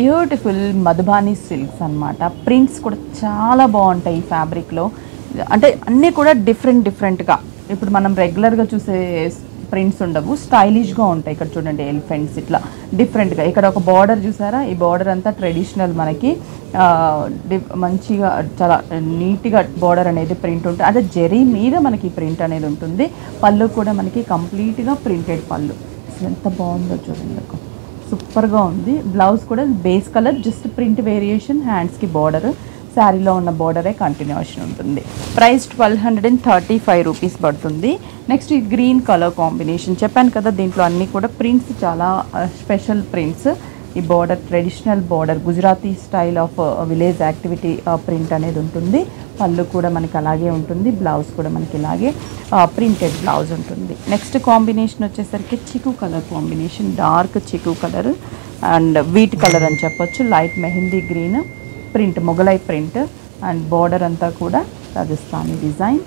Beautiful Madhubani silks అన్నమాట. Prints కూడా చాలా బాగుంటాయి ఈ ఫ్యాబ్రిక్లో. అంటే అన్నీ కూడా డిఫరెంట్గా ఇప్పుడు మనం రెగ్యులర్గా చూసే ప్రింట్స్ ఉండవు, స్టైలిష్గా ఉంటాయి. ఇక్కడ చూడండి ఎలిఫెంట్స్ ఇట్లా డిఫరెంట్గా. ఇక్కడ ఒక బార్డర్ చూసారా, ఈ బార్డర్ అంతా ట్రెడిషనల్ మనకి మంచిగా చాలా నీట్గా బార్డర్ అనేది ప్రింట్ ఉంటుంది. అదే జెరీ మీద మనకి ప్రింట్ అనేది ఉంటుంది. పళ్ళు కూడా మనకి కంప్లీట్గా ప్రింటెడ్ పళ్ళు. అసలు ఎంత బాగుందో చూడండి, సూపర్గా ఉంది. బ్లౌజ్ కూడా base colour, just print variation, హ్యాండ్స్కి బార్డర్, శారీలో ఉన్న బార్డరే కంటిన్యూషన్ ఉంటుంది. ప్రైస్ 1235 రూపీస్ పడుతుంది. నెక్స్ట్ ఈ గ్రీన్ కలర్ కాంబినేషన్ చెప్పాను కదా, దీంట్లో అన్నీ కూడా ప్రింట్స్ చాలా స్పెషల్ ప్రింట్స్. ఈ border traditional border, Gujarati style of village activity print అనేది ఉంటుంది. పళ్ళు కూడా మనకి అలాగే ఉంటుంది, బ్లౌజ్ కూడా మనకి ఇలాగే ప్రింటెడ్ బ్లౌజ్ ఉంటుంది. నెక్స్ట్ కాంబినేషన్ వచ్చేసరికి chiku colour combination, dark chiku colour and wheat colour అని చెప్పొచ్చు. Light mehndi green print, Mughlai print and border అంతా కూడా రాజస్థానీ డిజైన్.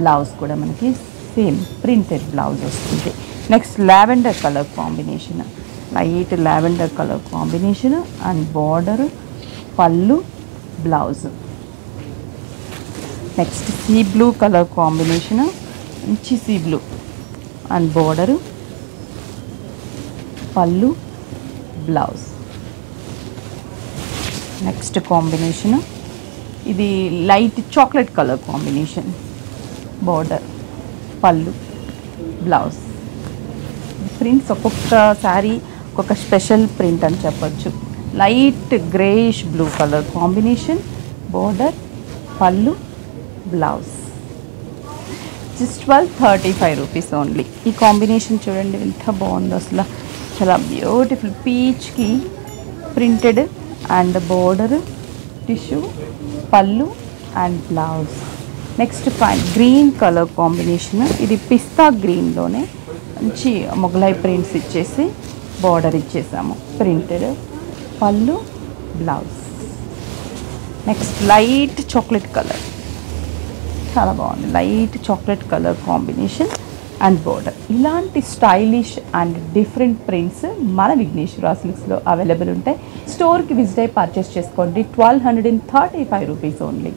బ్లౌజ్ కూడా మనకి సేమ్ ప్రింటెడ్ బ్లౌజ్ వస్తుంది. Next lavender colour combination, light lavender colour combination and border, pallu, blouse. Next sea blue colour combination, మంచి sea blue and border, pallu, blouse. Next combination ఇది light chocolate colour combination, border, pallu, blouse. Prints ఒక్కొక్క శారీ ఒక్కొక్క special print అని చెప్పొచ్చు. Light greyish blue colour combination, border, pallu, blouse. Just 1235 rupees only. ఈ combination చూడండి ఎంత బాగుందో, అసలు చాలా బ్యూటిఫుల్. పీచ్కి printed and border, tissue, pallu and blouse. Next green colour combination, ఇది పిస్తా గ్రీన్లోనే మంచి మొగలై ప్రింట్స్ ఇచ్చేసి బార్డర్ ఇచ్చేసాము, printed, pallu, blouse. Next light chocolate colour, చాలా బాగుంది, light chocolate colour combination and border. ఇలాంటి స్టైలిష్ అండ్ డిఫరెంట్ ప్రింట్స్ మన విఘ్నేశ్వర సిల్క్స్లో అవైలబుల్ ఉంటాయి. స్టోర్కి విజిట్ అయ్యి పర్చేస్ చేసుకోండి. 1235 రూపీస్ ఓన్లీ.